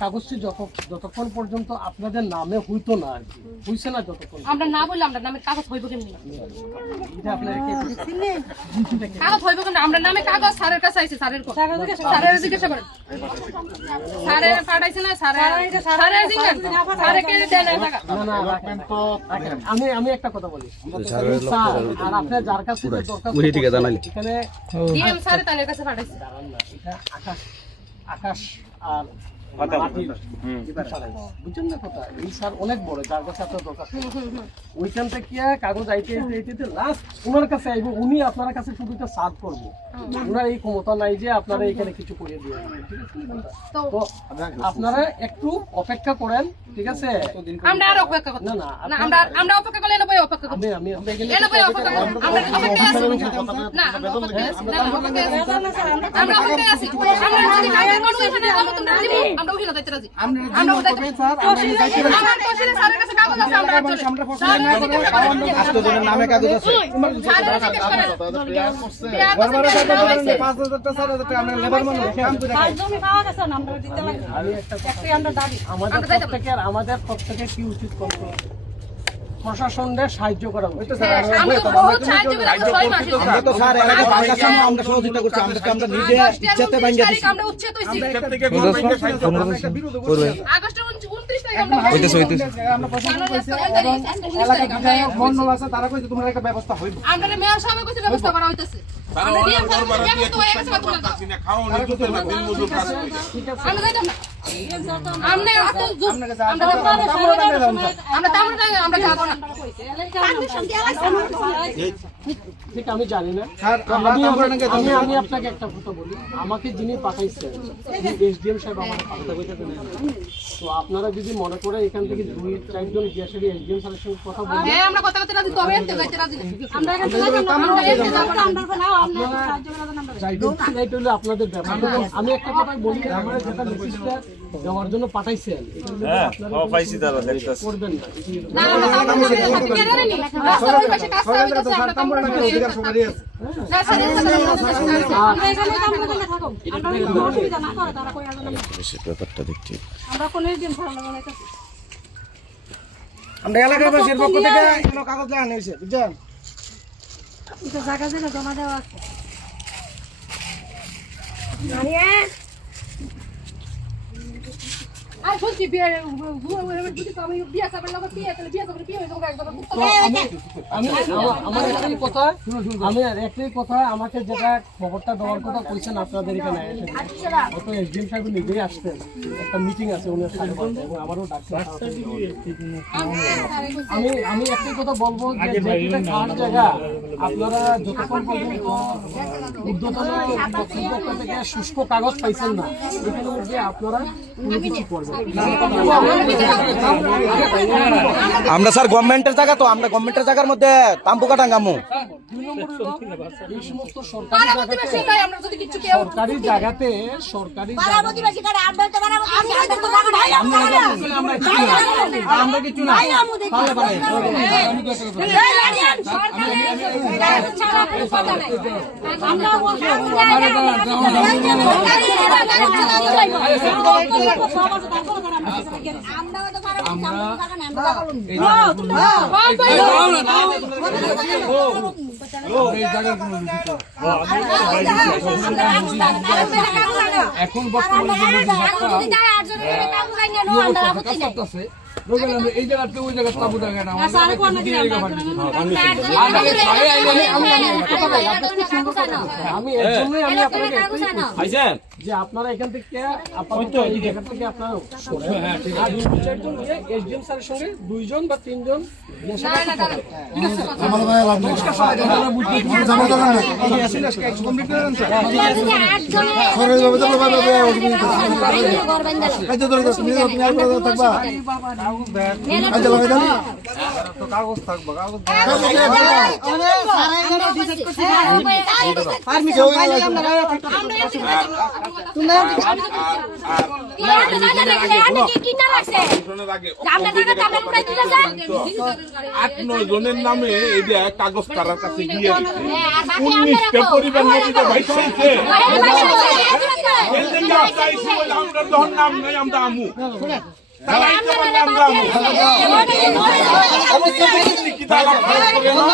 কাগজটি যতক্ষণ পর্যন্ত আপনাদের নামে হইতো না আর কি, হইছে না যতক্ষণ আমরা না বললে আমরা নামে কাগজ হইব কেমনি? এটা আপনারা কাগজ হইব কেন? আমরা নামে কাগজ স্যারের কাছে আইছে, স্যারের জিজ্ঞাসা করেন। স্যারের পাঠাইছে না, স্যারের জিজ্ঞাসা স্যারে কে দেন না টাকা? না রাখেন তো। আমি একটা কথা বলি, স্যার আর আপনার যার কাছে দরকার এখানে ডিএম স্যার তাদের কাছে পাঠাইছে। এটা আকাশ আর বুঝছেন না কথা, এই স্যার অনেক বড়, যার কাছে আপনার দরকার ওইখান থেকে কাগজ আইতে লাস্ট ওনার কাছে আইব, উনি আপনার কাছে শুধু সার্ভ করবো। ওনার এই ক্ষমতা নাই যে আপনারা এখানে কিছু করে দিয়ে দেবেন, ঠিক আছে? তো আপনারা একটু অপেক্ষা করেন, ঠিক আছে? আমরা আর অপেক্ষা করব না, আমরা অপেক্ষা করলে না, অপেক্ষা করব আমি এনা ভাই অপেক্ষা করব। আমরা অপেক্ষা আছি না, আমরা অপেক্ষা আছি, আমরা অপেক্ষা আছি। আমরা যদি কাগজ মন হইছে না, আমরা তো দিব, আমরা ওখানে যাইতে রাজি। আমরা ওখানে স্যার, আমরা তহসিলের স্যারের কাছে কাগজ আছে, আমরা চলে আজকে জনের নামে কাগজ আছে, স্যারের জিজ্ঞেস করেন। 5000 টাকা 4000 টাকা আমরা লেবার মানুষ কাম করে খাই। জমি পাওয়া গেছে না, আমরা দিতে লাগবে। একটাই আমরা দাবি। আমাদের প্রত্যেকের কি উচিত করতে, প্রশাসনদের সাহায্য করা উচিত। আমরা তো বহুত সাহায্য করে আমরা 6 মাস আমরা তো স্যার এর আগে বারবার সামনে আমরা সহযোগিতা করছি, আমরা নিজে ইচ্ছাতে ভাঙিয়ে দিছি। আমরা উচ্ছেদ হইছি থেকে গভর্নমেন্টের সাহায্য করবে। আগস্ট 29 তারিখ আমরা আমরা প্রশাসন কইছে এবং এলাকার বিধায়ক মন্ডল আছে, তারা কইছে তোমরা একটা ব্যবস্থা হইবে। আমরা মেয়র সাহেব কইছে ব্যবস্থা করা হইতাছে। আমরা ডিএম সাহেব ব্যবস্থা হয়ে গেছে তোমরা দাও। আমরা যাইতাম না, আমরা এত আমরা যাবো না। ঠিক আমি জানি না, আমি আপনাকে একটা কথা বলি, আমাকে যিনি পাঠাইছেন এসডিএম সাহেব আমাকে পাঠাতে, তো আপনারা যদি মনে করে এখান থেকে 2-4 জন গিয়ে এসডিএম স্যারের সঙ্গে কথা বলবেন, হ্যাঁ আমরা কথা বলতে রাজি, তবে এতে যাইতে রাজি না। আমরা এখানে যাইতে হলে আপনাদের ব্যাপার। আমি একটা কথাই বলি, আমরা যেটা নোটিশটা দেওয়ার জন্য পাঠাইছেন করবেন না। না আমরা কাম করতে গেলে নি রাস্তার ওই পাশে কাজ করতে আমরা কাম করতে অধিকার সবারই আছে। না স্যার আমরা এখানে কাম করতে থাকো। আমরা অসুবিধা না করে তারা কই আসবে না। ব্যাপারটা দেখছি আমরা কোনের দিন ভালো লাগে না। আমরা এলাকাবাসীর পক্ষ থেকে কোনো কাগজ লাগানো হয়েছে, বুঝছেন? এটা জায়গা জায়গা জমা দেওয়া আছে। আর বলছি বিয়ে যদি আমি বিয়ে করব না বিয়ে তাহলে বিয়ে করব বিয়ে হয়ে যাবে একদম। আমার একটাই কথা, আমাকে যেটা খবরটা দেওয়ার কথা কইছেন আপনাদের এখানে এসে এসডিএম সাহেব নিজেই আসতেন, একটা মিটিং আছে উনি আমারও ডাকছেন। আমি একটাই কথা বলবো যে যেটা খাওয়ার জায়গা আপনারা যতক্ষণ পর্যন্ত ঊর্ধ্বতন কর্তৃপক্ষ থেকে শুষ্ক কাগজ পাইছেন না, এখানে মধ্যে আপনারা কোনো কিছু করবেন। আমরা স্যার গভর্নমেন্টের জায়গা, তো আমরা গভর্নমেন্টের জায়গার মধ্যে তাম্বুকা টাঙ্গামু। এই সমস্ত আমরা যদি কিছু কেউ সরকারি জায়গাতে সরকারি আমরা কিছু না এখন বর্তমানে এই জায়গাতে ওই জায়গায় তাবু জায়গাটা আমি এর জন্যই আমি আপনাকে যে আপনারা এখান থেকে আপাতত এই জায়গা থেকে আপনারা আর 2-4 জন গিয়ে এসডিএম স্যারের সঙ্গে 2 জন বা 3 জন কাগজ থাকবো, কাগজ আমরা আট-নয় জনের নামে এই যে কাগজ তারার কাছে গিয়ে 19টা পরিবার নদীতে ভাইসাইছে। এই যে কাজ চাইছি বলে আমরা যখন নাম নাই আমরা আমু তারাই তো বলে আমরা আমু কি তারা ভালো করে না?